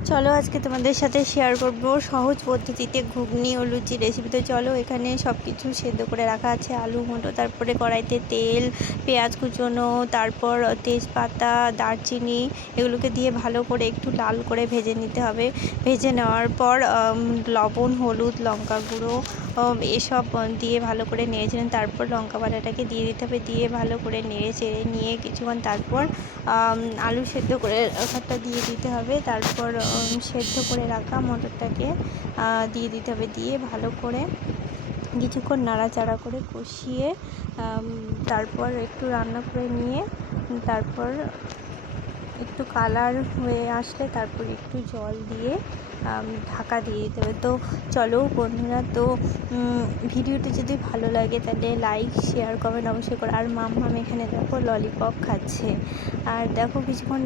চলো আজকে তোমাদের সাথে শেয়ার করব সহজ পদ্ধতিতে ঘুগনি ও লুচি রেসিপি। তো চলো, এখানে সব কিছু সেদ্ধ করে রাখা আছে, আলু মটর, তারপরে কড়াইতে তেল, পেঁয়াজ কুচোনো, তারপর তেজপাতা, দারচিনি, এগুলোকে দিয়ে ভালো করে একটু লাল করে ভেজে নিতে হবে। ভেজে নেওয়ার পর লবণ, হলুদ, লঙ্কা গুঁড়ো এসব দিয়ে ভালো করে নেড়েছিলেন। তারপর লঙ্কা বাটাটাকে দিয়ে দিতে হবে, দিয়ে ভালো করে নেড়ে চেড়ে নিয়ে কিছুক্ষণ তারপর আলু সেদ্ধ করে রাখাটা দিয়ে দিতে হবে। তারপর সেদ্ধ করে রাখা মটরটাকে দিয়ে দিতে হবে, দিয়ে ভালো করে কিছুক্ষণ নাড়াচাড়া করে কষিয়ে তারপর একটু রান্না করে নিয়ে তারপর একটু কালার হয়ে আসলে তারপর একটু জল দিয়ে ঢাকা দিয়ে দিতে হবে। তো চলো বন্ধুরা, তো ভিডিওটি যদি ভালো লাগে তাহলে লাইক, শেয়ার, কমেন্ট অবশ্যই করো। আর মাম্মাম এখানে দেখো ললিপপ খাচ্ছে। আর দেখো কিছুক্ষণ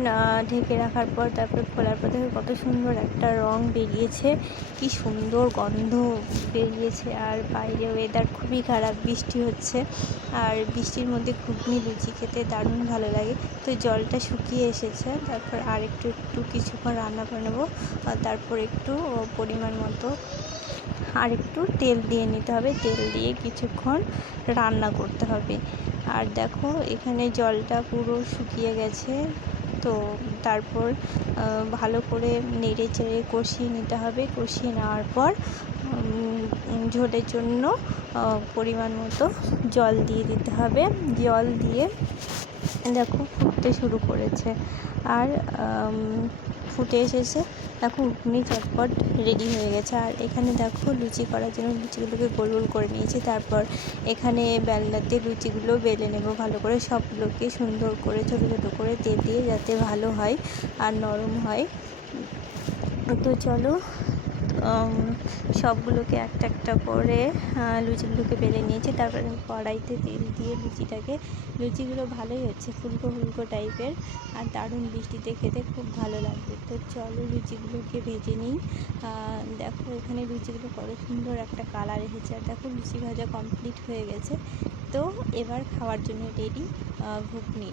ঢেকে রাখার পর তারপর খোলার পর দেখো কত সুন্দর একটা রং বেরিয়েছে, কি সুন্দর গন্ধ বেরিয়েছে। আর বাইরে ওয়েদার খুবই খারাপ, বৃষ্টি হচ্ছে, আর বৃষ্টির মধ্যে ঘুগনি লুচি খেতে দারুণ ভালো লাগে। তো জলটা শুকিয়ে এসেছে, তারপর আর একটু কিছুক্ষণ রান্না করে নেবো। তারপর একটু পরিমাণ মতো আর একটু তেল দিয়ে নিতে হবে, তেল দিয়ে কিছুক্ষণ রান্না করতে হবে। আর দেখো এখানে জলটা পুরো শুকিয়ে গেছে। তো তারপর ভালো করে নেড়ে চেড়ে কষিয়ে নিতে হবে। কষিয়ে নেওয়ার পর ঝোলের জন্য পরিমাণ মতো জল দিয়ে দিতে হবে। জল দিয়ে দেখো ফুটতে শুরু করেছে, আর ফুটে এসেছে। দেখো ঘুগনি চটপট রেডি হয়ে গেছে। আর এখানে দেখো লুচি করার জন্য লুচিগুলোকে গোল গোল করে নিয়েছি। তারপর এখানে বেলনাতে লুচিগুলো বেলে নেব ভালো করে, সবগুলোকে সুন্দর করে ছোটো ছোটো করে তেল দিয়ে, যাতে ভালো হয় আর নরম হয়। তো চলো সবগুলোকে একটা একটা করে লুচিগুলোকে বেলে নিয়েছি। তারপরে কড়াইতে তেল দিয়ে লুচিগুলো ভালোই হচ্ছে, ফুলকো ফুলকো টাইপের, আর দারুণ বৃষ্টিতে খেতে খুব ভালো লাগবে। তো চলো লুচিগুলোকে ভেজে নিই। দেখো এখানে লুচিগুলো কত সুন্দর একটা কালার এসেছে। আর দেখো লুচি ভাজা কমপ্লিট হয়ে গেছে। তো এবার খাওয়ার জন্য রেডি ঘুগনি।